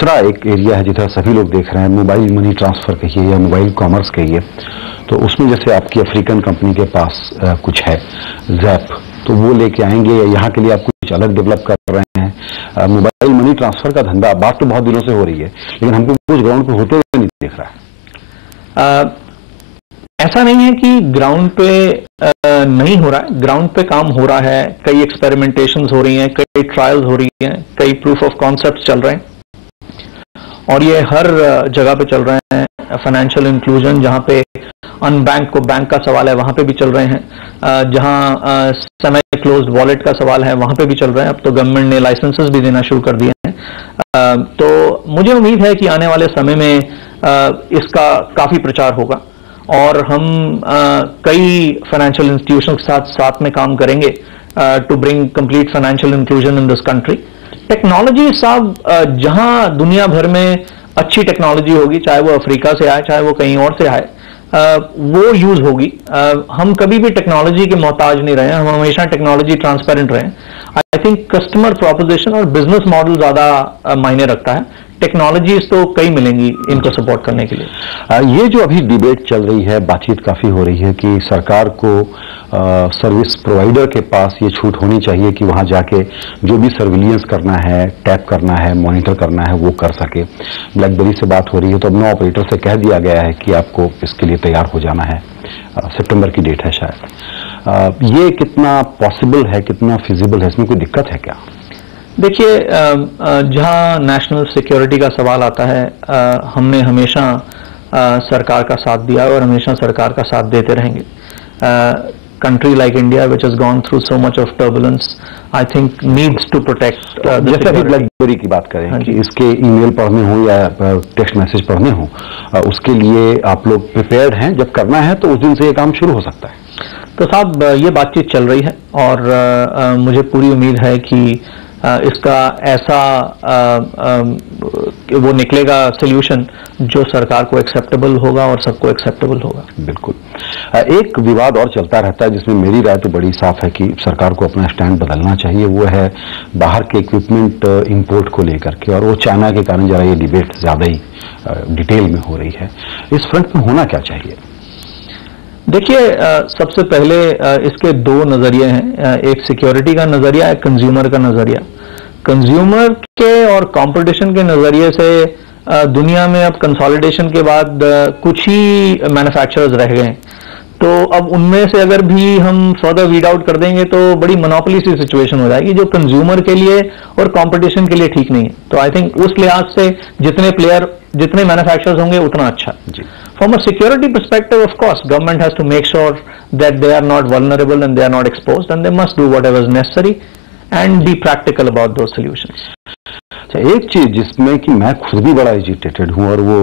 दूसरा एक एरिया है जिधर सभी लोग देख रहे हैं, मोबाइल मनी ट्रांसफर कहिए या मोबाइल कॉमर्स कहिए, तो उसमें जैसे आपकी अफ्रीकन कंपनी के पास कुछ है जैप, तो वो लेके आएंगे या यहाँ के लिए आप कुछ अलग डेवलप कर रहे हैं? मोबाइल मनी ट्रांसफर का धंधा बात तो बहुत दिनों से हो रही है, लेकिन हमको कुछ ग्राउंड पे होते हुए नहीं दिख रहा है। ऐसा नहीं है कि ग्राउंड पे नहीं हो रहा है, ग्राउंड पे काम हो रहा है, कई एक्सपेरिमेंटेशंस हो रही हैं, कई ट्रायल्स हो रही हैं, कई प्रूफ ऑफ कॉन्सेप्ट चल रहे हैं और ये हर जगह पे चल रहे हैं। फाइनेंशियल इंक्लूजन, जहां पे अनबैंक को बैंक का सवाल है वहां पे भी चल रहे हैं, जहां सेमी क्लोज्ड वॉलेट का सवाल है वहां पे भी चल रहे हैं। अब तो गवर्नमेंट ने लाइसेंसेस भी देना शुरू कर दिए हैं। तो मुझे उम्मीद है कि आने वाले समय में इसका काफी प्रचार होगा और हम कई फाइनेंशियल इंस्टीट्यूशन के साथ में काम करेंगे to bring complete financial inclusion in this country. Technology साहब, जहां दुनिया भर में अच्छी टेक्नोलॉजी होगी, चाहे वो अफ्रीका से आए चाहे वो कहीं और से आए, वो यूज होगी। हम कभी भी टेक्नोलॉजी के मोहताज नहीं रहे, हम हमेशा टेक्नोलॉजी ट्रांसपेरेंट रहे। आई थिंक कस्टमर प्रोपोजिशन और बिजनेस मॉडल ज्यादा मायने रखता है। टेक्नोलॉजीज तो कई मिलेंगी इनको सपोर्ट करने के लिए। ये जो अभी डिबेट चल रही है, बातचीत काफी हो रही है कि सरकार को सर्विस प्रोवाइडर के पास ये छूट होनी चाहिए कि वहां जाके जो भी सर्विलियंस करना है, टैप करना है, मॉनिटर करना है, वो कर सके। ब्लैकबेरी से बात हो रही है, तो अब 9 ऑपरेटर से कह दिया गया है कि आपको इसके लिए तैयार हो जाना है। सितंबर की डेट है शायद। ये कितना पॉसिबल है, कितना फिजिबल है, इसमें कोई दिक्कत है क्या? देखिए, जहां नेशनल सिक्योरिटी का सवाल आता है, हमने हमेशा सरकार का साथ दिया और हमेशा सरकार का साथ देते रहेंगे। Country like India which has gone through so much of turbulence, I think needs to protect. जैसे अभी ब्लैकबेरी की बात करें कि इसके ईमेल पढ़ने हो या टेक्स्ट मैसेज पढ़ने हो, उसके लिए आप लोग प्रिपेयर्ड हैं? जब करना है तो उस दिन से ये काम शुरू हो सकता है? तो साहब, ये बातचीत चल रही है और मुझे पूरी उम्मीद है कि इसका ऐसा वो निकलेगा सोल्यूशन जो सरकार को एक्सेप्टेबल होगा और सबको एक्सेप्टेबल होगा। बिल्कुल। एक विवाद और चलता रहता है जिसमें मेरी राय तो बड़ी साफ है कि सरकार को अपना स्टैंड बदलना चाहिए। वो है बाहर के इक्विपमेंट इंपोर्ट को लेकर के, और वो चाइना के कारण जरा ये डिबेट ज्यादा ही डिटेल में हो रही है। इस फ्रंट में होना क्या चाहिए? देखिए, सबसे पहले इसके दो नजरिए हैं, एक सिक्योरिटी का नजरिया, एक कंज्यूमर का नजरिया। कंज्यूमर के और कंपटीशन के नजरिए से दुनिया में अब कंसोलिडेशन के बाद कुछ ही मैन्युफैक्चरर्स रह गए, तो अब उनमें से अगर भी हम फर्दर वीड आउट कर देंगे तो बड़ी मोनोपोली सी सिचुएशन हो जाएगी जो कंज्यूमर के लिए और कंपटीशन के लिए ठीक नहीं है। तो आई थिंक उस लिहाज से जितने मैन्युफैक्चरर्स होंगे उतना अच्छा। From a security perspective, of course, government has to make sure that they are not vulnerable and they are not exposed, and they must do whatever is necessary and be practical about those solutions. एक चीज जिसमें कि मैं खुद भी बड़ा agitated हूं और वो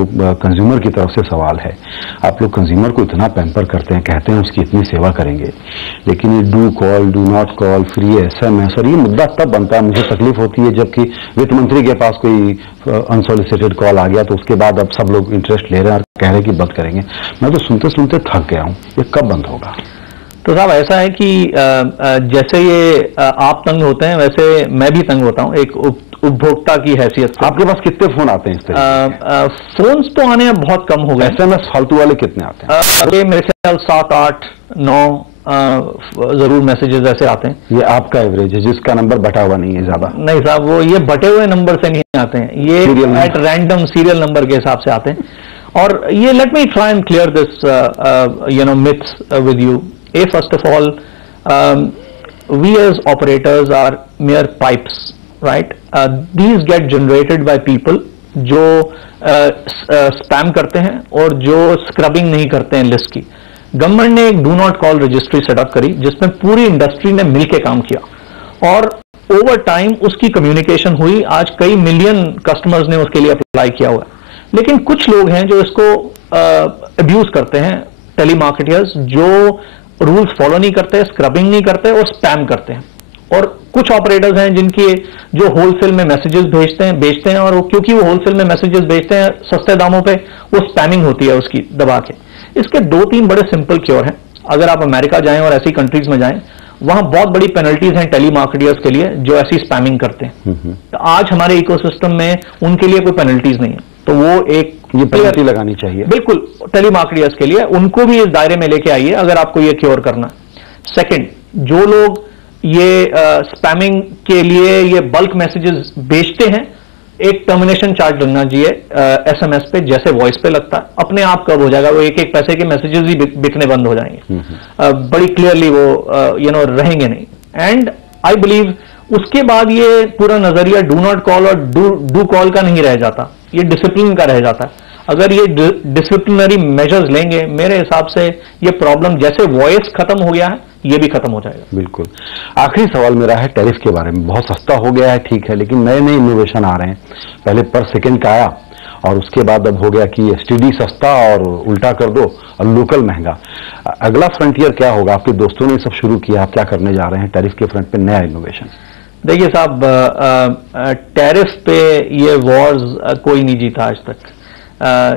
कंज्यूमर की तरफ से सवाल है। आप लोग कंज्यूमर को इतना पैम्पर करते हैं, कहते हैं उसकी इतनी सेवा करेंगे, लेकिन ये do call, do not call, free SMS, और ये मुद्दा तब बनता है, मुझे तकलीफ होती है जबकि वित्त मंत्री के पास कोई अनसॉलिसिटेड कॉल आ गया तो उसके बाद अब सब लोग इंटरेस्ट ले रहे हैं और कह रहे हैं कि बंद करेंगे। मैं तो सुनते सुनते थक गया हूँ, ये कब बंद होगा? तो साहब, ऐसा है कि जैसे ये आप तंग होते हैं वैसे मैं भी तंग होता हूँ एक उपभोक्ता की हैसियत से। आपके पास कितने फोन आते हैं इस तरह? फोन्स तो आने बहुत कम हो गए। SMS फालतू वाले कितने आते हैं? मेरे ख्याल 7, 8, 9 जरूर मैसेजेस ऐसे आते हैं। ये आपका एवरेज है जिसका नंबर बटा हुआ नहीं है ज्यादा? नहीं साहब, वो ये बटे हुए नंबर से नहीं आते हैं, ये एट रैंडम सीरियल नंबर के हिसाब से आते हैं। और ये let me try and clear this myths with you. First of all, we as operators are mere pipes, right? These get generated by people जो स्पैम करते हैं और जो स्क्रबिंग नहीं करते हैं लिस्ट की। गवर्नमेंट ने एक do not call registry setup करी जिसमें पूरी इंडस्ट्री ने मिलकर काम किया और ओवर टाइम उसकी कम्युनिकेशन हुई। आज कई मिलियन कस्टमर्स ने उसके लिए अप्लाई किया हुआ है, लेकिन कुछ लोग हैं जो इसको अब्यूज करते हैं, टेलीमार्केटर्स जो रूल्स फॉलो नहीं करते, स्क्रबिंग नहीं करते और स्पैम करते हैं। और कुछ ऑपरेटर्स हैं जिनके जो होलसेल में मैसेजेस बेचते हैं और वो क्योंकि वो होलसेल में मैसेजेस बेचते हैं सस्ते दामों पे, वो स्पैमिंग होती है उसकी दबा के। इसके 2-3 बड़े सिंपल क्योर हैं। अगर आप अमेरिका जाएं और ऐसी कंट्रीज में जाएं, वहां बहुत बड़ी पेनल्टीज हैं टेलीमार्केटर्स के लिए जो ऐसी स्पैमिंग करते हैं। तो आज हमारे इकोसिस्टम में उनके लिए कोई पेनल्टीज नहीं है, तो वो एक ये पेनल्टी लगानी चाहिए बिल्कुल टेलीमार्केटर्स के लिए, उनको भी इस दायरे में लेके आइए अगर आपको ये क्योर करना। सेकंड, जो लोग ये स्पैमिंग के लिए ये बल्क मैसेजेस भेजते हैं, एक टर्मिनेशन चार्ज लगना चाहिए एसएमएस पे, जैसे वॉइस पे लगता है। अपने आप कब हो जाएगा, वो एक एक पैसे के मैसेजेस ही बिकने बंद हो जाएंगे, बड़ी क्लियरली वो रहेंगे नहीं। एंड आई बिलीव उसके बाद ये पूरा नजरिया डू नॉट कॉल और डू कॉल का नहीं रह जाता, ये डिसिप्लिन का रह जाता है। अगर ये डिसिप्लिनरी मेजर्स लेंगे, मेरे हिसाब से ये प्रॉब्लम जैसे वॉइस खत्म हो गया है, ये भी खत्म हो जाएगा। बिल्कुल। आखिरी सवाल मेरा है टैरिफ के बारे में। बहुत सस्ता हो गया है, ठीक है, लेकिन नए नए इनोवेशन आ रहे हैं। पहले पर सेकंड का आया और उसके बाद अब हो गया कि एसटीडी सस्ता और उल्टा कर दो और लोकल महंगा। अगला फ्रंटियर क्या होगा? आपके दोस्तों ने सब शुरू किया, आप क्या करने जा रहे हैं टैरिफ के फ्रंट पे नया इनोवेशन? देखिए साहब, टैरिफ पे ये वॉर्स कोई नहीं जीता आज तक।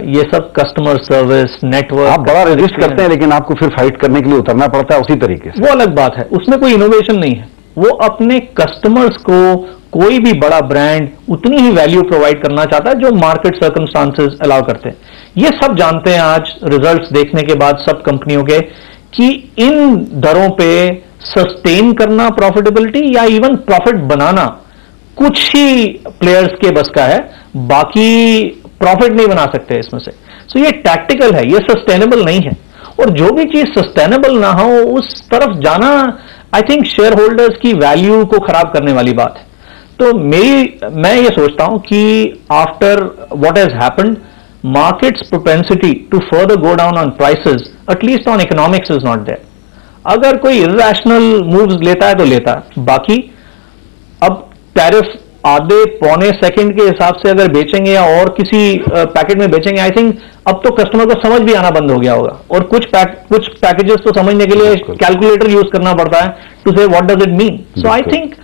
ये सब कस्टमर सर्विस नेटवर्क, आप बड़ा रजिस्ट करते हैं लेकिन आपको फिर फाइट करने के लिए उतरना पड़ता है उसी तरीके से। वो अलग बात है, उसमें कोई इनोवेशन नहीं है। वो अपने कस्टमर्स को कोई भी बड़ा ब्रांड उतनी ही वैल्यू प्रोवाइड करना चाहता है जो मार्केट सर्कमस्टांसेस अलाउ करते हैं। ये सब जानते हैं आज रिजल्ट्स देखने के बाद सब कंपनियों के, कि इन दरों पे सस्टेन करना प्रॉफिटेबिलिटी या इवन प्रॉफिट बनाना कुछ ही प्लेयर्स के बस का है, बाकी प्रॉफिट नहीं बना सकते इसमें से। सो ये टैक्टिकल है, ये सस्टेनेबल नहीं है। और जो भी चीज सस्टेनेबल ना हो उस तरफ जाना, आई थिंक शेयर होल्डर्स की वैल्यू को खराब करने वाली बात है। तो मैं ये सोचता हूं कि after what has happened, markets propensity to further go down on prices, at least on economics, is not there. अगर कोई इरैशनल मूव्स लेता है तो लेता है, बाकी अब टैरिफ आधे पौने सेकंड के हिसाब से अगर बेचेंगे या और किसी पैकेट में बेचेंगे, आई थिंक अब तो कस्टमर को समझ भी आना बंद हो गया होगा। और कुछ पैकेजेस तो समझने के लिए कैलकुलेटर यूज करना पड़ता है टू से what does it mean. So I think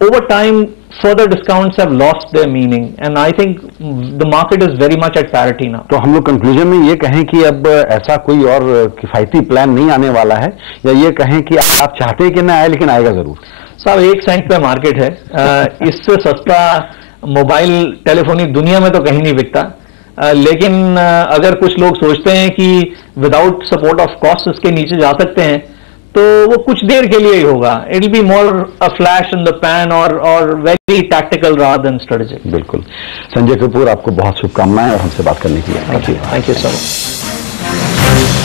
over time further discounts have lost their meaning and I think the market is very much at parity now. तो हम लोग कंक्लूजन में ये कहें कि अब ऐसा कोई और किफायती प्लान नहीं आने वाला है, या ये कहें कि आप चाहते हैं कि ना आए लेकिन आएगा जरूर? साहब 1 सेंट पे मार्केट है, इससे सस्ता मोबाइल टेलीफोनी दुनिया में तो कहीं नहीं बिकता। लेकिन अगर कुछ लोग सोचते हैं कि विदाउट सपोर्ट ऑफ कॉस्ट इसके नीचे जा सकते हैं, तो वो कुछ देर के लिए ही होगा। It will be more a flash in the pan और very tactical rather than strategic. बिल्कुल। संजय कपूर, आपको बहुत शुभकामनाएं और हमसे बात करने के लिए थैंक यू सो मच।